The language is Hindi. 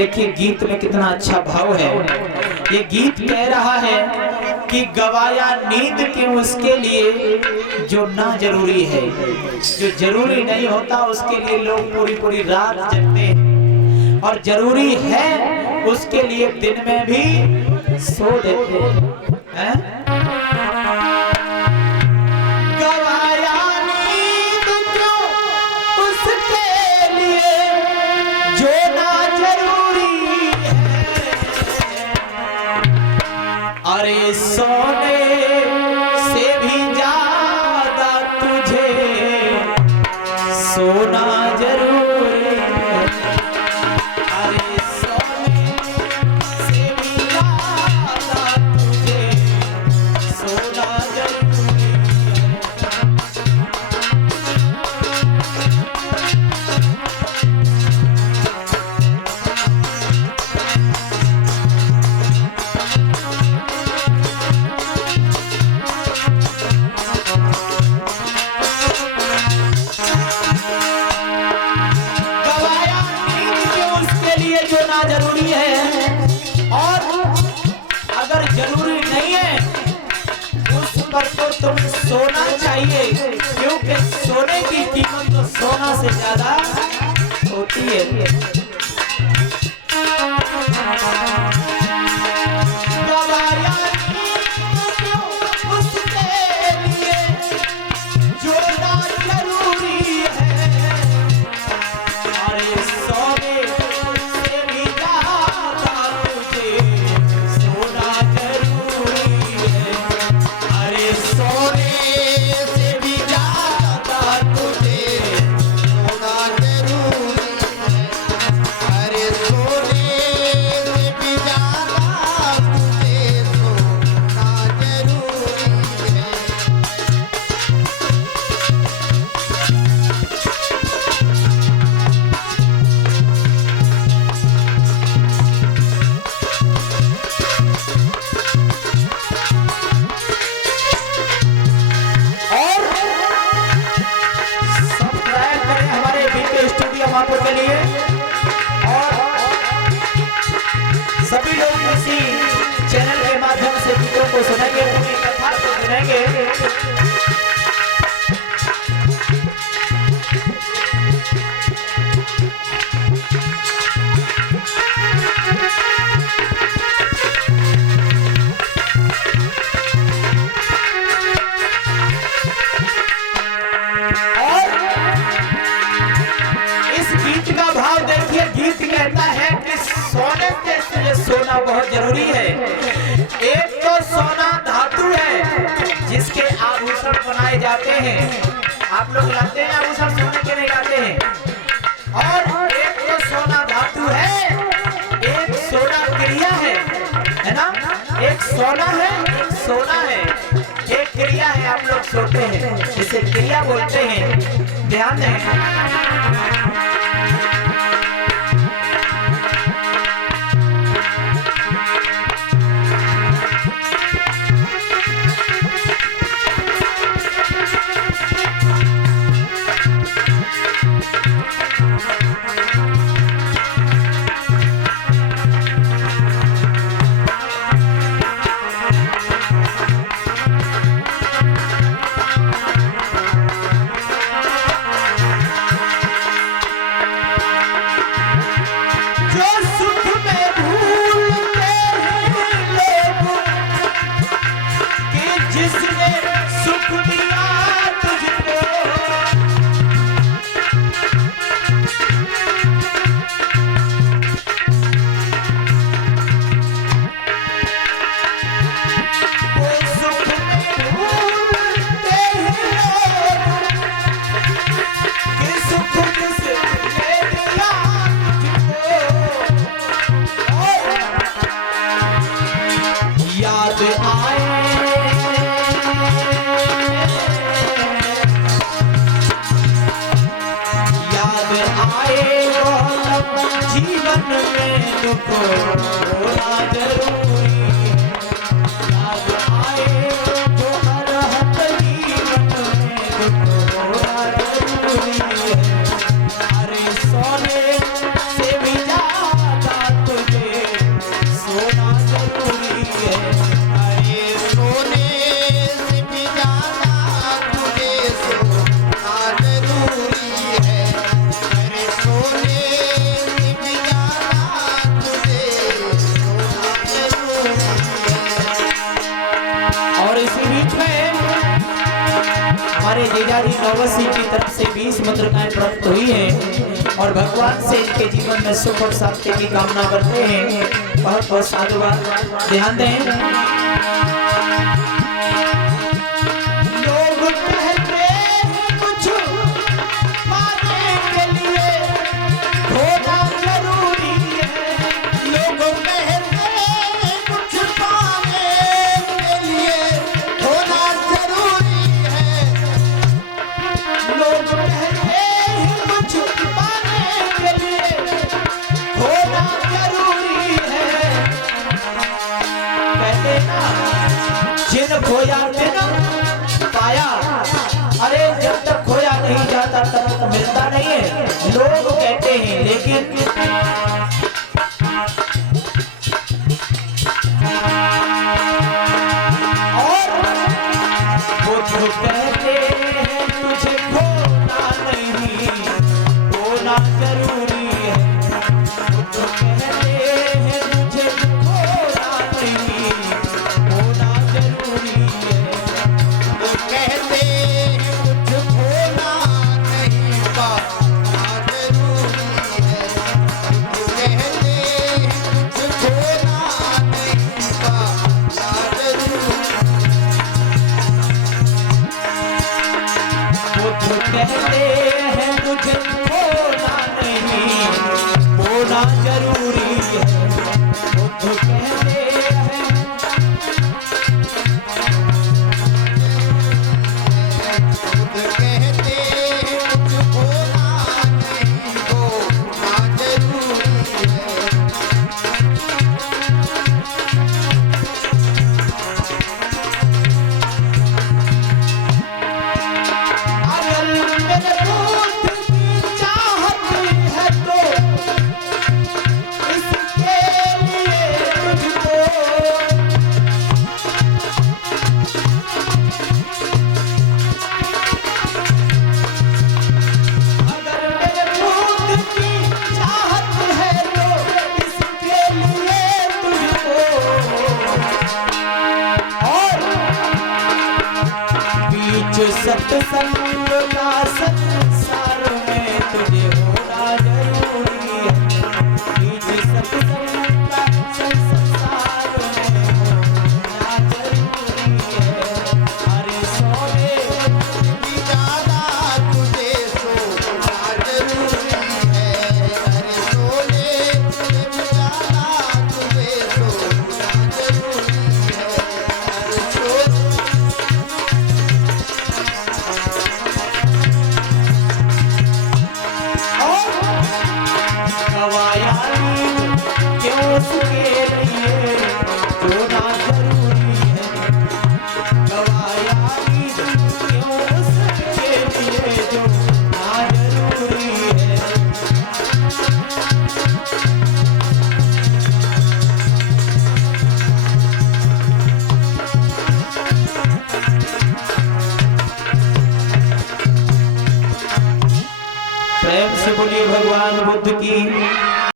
देखिए गीत में कितना अच्छा भाव है। ये गीत कह रहा है कि गवाया नींद क्यों उसके लिए जो ना जरूरी है, जो जरूरी नहीं होता उसके लिए लोग पूरी पूरी रात जगते हैं, और जरूरी है उसके लिए दिन में भी सो देते हैं। गवाया नींद क्यों उसके लिए जो ना जरूरी है, अरे सोने से भी ज्यादा तुझे सोना जरूरी है। अरे सोने से भी ज्यादा तुझे सोना जरूरी है। गवाया नींद क्यों उसके लिए जो ना जरूरी है, और अगर जरूरी नहीं है उस पर तो तुम सोना चाहिए, क्योंकि सोने की कीमत तो सोना से ज्यादा होती है। गवाया नींद क्यों उसके लिए जो ना जरूरी है, अरे सोने से भी ज्यादा तुझे सोना जरूरी है। अरे सोने से भी ज्यादा तुझे सोना जरूरी है। अरे सोने से भी ज्यादा तुझे सोना जरूरी है। और सब्सक्राइब करें हमारे बीके स्टूडियो महापुर के लिए, और सभी लोग इसी चैनल के माध्यम से गीतों को सुनेंगे, पूरी कथा को सुनेंगे। और इस गीत का भाव देखिए, गीत कहता है कि सोने के लिए सोना बहुत जरूरी है। एक तो सोना धातु है जिसके आभूषण बनाए जाते हैं, आप लोग लाते हैं आभूषण सोने के नहीं लाते हैं, और एक तो सोना धातु है, एक सोना क्रिया है ना, एक सोना है एक सोना है, एक क्रिया है, आप लोग सोते हैं इसे क्रिया बोलते हैं, ध्यान दें। जो सुख में भूलते हैं लोग कि जिसने सुख दिया तुझको, वो सुख में भूलते हैं लोग कि सुख जिसने दिया तुझको। याद आए याद आए वो लम्हा जीवन में दुख होना जरूरी है। याद आए जो हर हक जीवन में दुख होना जरूरी है। अरे सोने से भी ज्यादा बीच में हमारे जीजाजी नौवसी की तरफ से 20 मुद्रिकाएं प्राप्त हुई हैं और भगवान से इनके जीवन में सुख और शांति की कामना करते हैं। बहुत बहुत साधुवाद। ध्यान दें। जिन खोया तिन पाया। अरे जब तक खोया नहीं जाता तब तक मिलता नहीं है, लोग कहते हैं। लेकिन और वो जो कहते हैं तुझे खोना नहीं, खोना जरूरी है। वो जो कहते हैं तुझे खोना नहीं, खोना जरूरी है। वो कहते हैं मुझे खोना नहीं, पाना जरूरी है। वो कहते हैं मुझे खोना नहीं, पाना जरूरी है। वो जो कहते हैं तुझे खोना नहीं, खोना जरूरी है। वो जो कहते हैं खुद कहते हैं मुझे खोना नहीं, खोना जरूरी है। अगर मेरे दूध की चाहत है तो इसके लिए तुझको अगर मेरे दूध की चाहत है तो इसके लिए तुझको और बीच सत्संग का संसार में तुझे होना जरूरी है। बीच सत्संग का संसार में होना जरूरी है। अरे सोने भी ज्यादा तुझे सोना जरूरी है। अरे सोने भी ज्यादा तुझे सोना जरूरी है। अरे सोने गवाया क्यों उसके लिए जो ना जरूरी है। गवाया क्यों उसके लिए जो ना जरूरी है। प्रेम से बोलिए भगवान बुद्ध की।